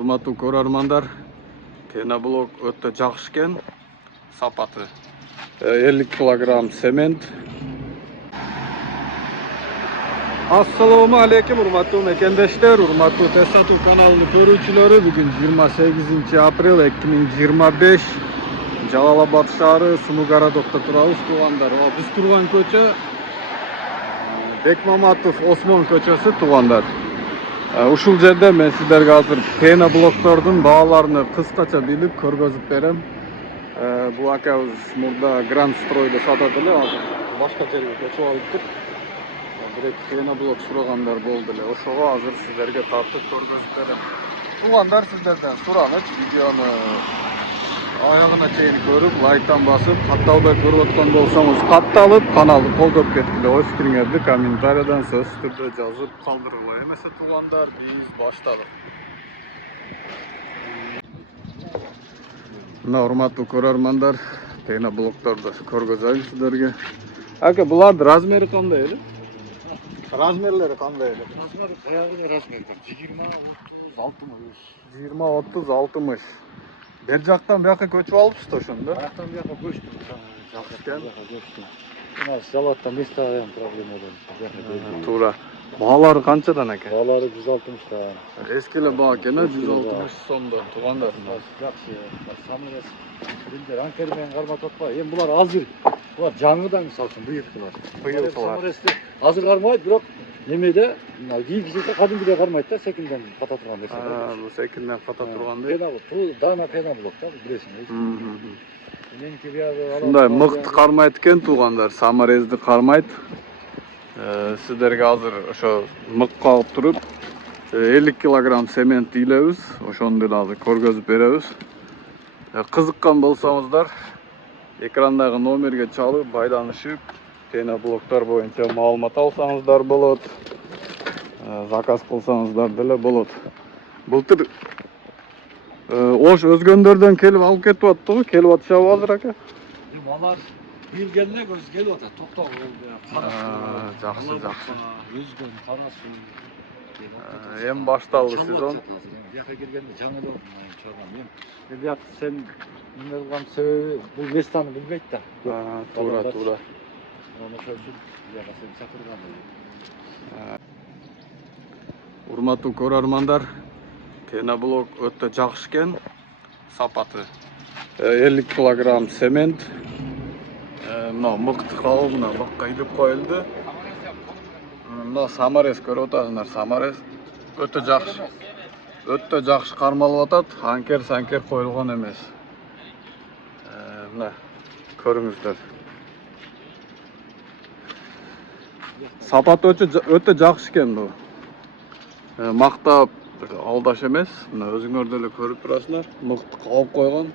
Урматтуу көрөрмандар, пеноблок өтө жакшы экен. Сапаты 50 килограмм цемент. Assalomu alaykum урматтуу мекендештер, урматтуу Тесату каналынын көрүүчүлөрү. Бүгүн 28 апрель 2025. Жалал-Абад шаары Суму-городокто турабыз, туугандар. Биз турган көчө Бекмаматов Осмон көчөсү, туугандар. Ушул жерде мен сиздерге азыр пеноблоктордун бааларыны кыскача билип көргөзүп берем. Бул акабыз мурда Гранд Стройдо сатат эле, азыр башка жерге көчүп алыптыр. Бирок пеноблок сурагандар болду эле. Ошого азыр сиздерге тартып көргөзүп берем. Туугандар, сиздерден сураныч, видеону аягына чейин көрүп, лайктан басып, катталбай көрүп аткан болсоңуз катталып, каналды колдоп кеткиле. Ой пикириңерди комментарийден сөзсүз түрдө жазып калдыргыла. Эмесе туугандар, биз баштадык. Мына урматтуу көрөрмандар, пеноблокторду көргөзөйүн сиздерге. Ака, булардын размери кандай эле? Размерлери кандай эле? Размер баягы размердер 20, 30, 60. 20, 30, 60. Бер жактан бияка көчүп алыпсыз да ошондо? Аяктан бияка көчтүм. Жакшы экен. Көчтүм. Мына заводтан место алам проблема болду. Туура. Баалары канчадан экен? Баалары 160 тан. Эски эле баа экен, 160 сомдон, туугандар. Жакшы. Самырес. Билдер анкер менен карматып атпа. Эми булар азыр. Булар жаңыдан мисалы үчүн быйылкылар. Самырести азыр кармайт, бирок немеде мына кийинкисинде кадимгидей кармайт да, секинден ката турган нерсе. Бул секинден ката тургандай. Пеноблок, дана пеноблок да, билесиңиз. Меники биягы Ушундай мыкты кармайт экен, туугандар. Самарезди кармайт. Сиздерге азыр ошо мык кагып туруп 50 килограмм цемент илебиз. Ошону деле азыр көргөзүп беребиз. Кызыккан болсоңуздар, экрандагы номерге чалып, байланышып, пеноблоктор боюнча маалымат алсаңыздар болот. Заказ кылсаңыздар деле болот. Былтыр Ош өзгөндөрдөн келип алып кетип аттыгы, келип атышабы азыр ака? Алар бир келне көз келип атат. Токтогул жакшы, жакшы. Өзгөн карасуу. Эми башталды сезон. Бияка келгенде жаңы эле чыгам. Мен бияк сен эмне кылган себеби бул местаны билбейт да. Туура. Ошол үчүн бияка сени чакырган. Урматтуу көрөрмандар, пеноблок өтө жакшы экен. Сапаты 50 килограмм цемент. Мына мыкты кабыл, мына мыкка илип коюлду. Мына самарес көрүп атасыңдар, самарес өтө жакшы. Өтө жакшы кармалып атат, анкер-санкер коюлган эмес. Мына көрүңүздөр. Сапаты өтө жакшы экен бул. Мактап алдаш эмес. Мына өзүңөр деле көрүп турасыңар. Мыкты кабып койгон.